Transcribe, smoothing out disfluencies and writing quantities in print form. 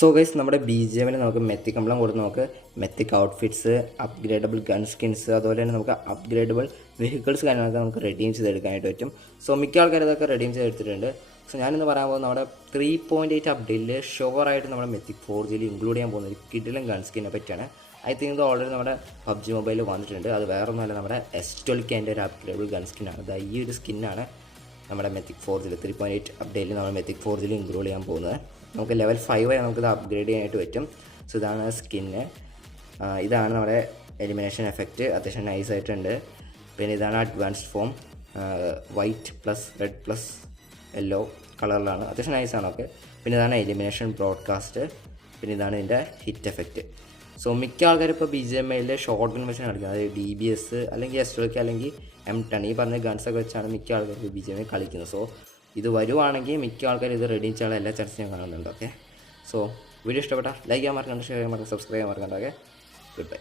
So guys നമ്മുടെ B G എമ്മിൽ നമുക്ക് മെത്തിക് കംപ്ലം കൊടുത്ത് നമുക്ക് മെത്തിക് ഔട്ട്ഫിറ്റ്സ്, അപ്ഗ്രേഡബിൾ ഗൺ സ്കിൻസ്, അതുപോലെ തന്നെ നമുക്ക് അപ്ഗ്രേഡബിൾ വെഹിക്കിൾസ് കാര്യങ്ങളൊക്കെ നമുക്ക് റെഡീം ചെയ്തെടുക്കാനായിട്ട് പറ്റും. സോ മിക്ക ആൾക്കാർ ഇതൊക്കെ റെഡീം ചെയ്തെടുത്തിട്ടുണ്ട്. സോ ഞാനിന്ന് പറയാൻ പോകുന്നത് നമ്മുടെ 3.8 അപ്ഡേറ്റിൽ ഷുവറായിട്ട് നമ്മുടെ മെത്തിക് 4Gയിൽ ഇൻക്ലൂഡ് ചെയ്യാൻ പോകുന്ന ഒരു കിഡിലും ഗൺ സ്കിന്നെ പറ്റിയാണ്. ഐ തിങ്ക് ഇത് ഓൾറെഡി നമ്മുടെ പബ്ജി മൊബൈലിൽ വന്നിട്ടുണ്ട്. അത് വേറെ ഒന്നുമല്ല, നമ്മുടെ S12Kൻ്റെ ഒരു അപ്ഗ്രേഡബിൾ ഗൺ സ്കിന്നാണ്. അത് ഈ ഒരു സ്കിന്നാണ് നമ്മുടെ മെത്തിക് 4Gയിൽ 3.8 അപ്ഡേറ്റിൽ നമ്മൾ മെത്തിക് 4Gയിൽ ഇൻക്ലൂഡ് ചെയ്യാൻ പോകുന്നത്. നമുക്ക് ലെവൽ 5 വരെ നമുക്കിത് അപ്ഗ്രേഡ് ചെയ്യാനായിട്ട് പറ്റും. സോ ഇതാണ് സ്കിന്ന്. ഇതാണ് നമ്മുടെ എലിമിനേഷൻ എഫക്റ്റ്, അത്യാവശ്യം നൈസായിട്ടുണ്ട്. പിന്നെ ഇതാണ് advanced form, white plus red plus yellow കളറിലാണ്, അത്യാവശ്യം നൈസാണ്. ഓക്കെ, പിന്നെ ഇതാണ് എലിമിനേഷൻ ബ്രോഡ്കാസ്റ്റ്, പിന്നെ ഇതാണ് ഇതിൻ്റെ ഹിറ്റ് എഫക്റ്റ്. സോ മിക്ക ആൾക്കാർ ഇപ്പോൾ BGMIയിൽ ഷോർട്ട് ഗൺ വെച്ചാണ് കളിക്കുന്നത്. അതായത് DBS അല്ലെങ്കിൽ S12K അല്ലെങ്കിൽ M10 ഈ പറഞ്ഞ ഗൺസൊക്കെ വെച്ചാണ് മിക്ക ആൾക്കാർക്ക് BGMI കളിക്കുന്നത്. സോ ഇത് വരുവാണെങ്കിൽ മിക്ക ആൾക്കാർ ഇത് റെഡി ചെയ്യാനുള്ള എല്ലാ ചാൻസും ഞാൻ കാണുന്നുണ്ട്. ഓക്കെ, സോ വീഡിയോ ഇഷ്ടപ്പെട്ടാൽ ലൈക്ക് ചെയ്യാൻ മറക്കണ്ട, ഷെയർ ചെയ്യാൻ മറക്കണ്ട, സബ്സ്ക്രൈബ് ചെയ്യാൻ മറക്കണ്ട. Okay, good bye.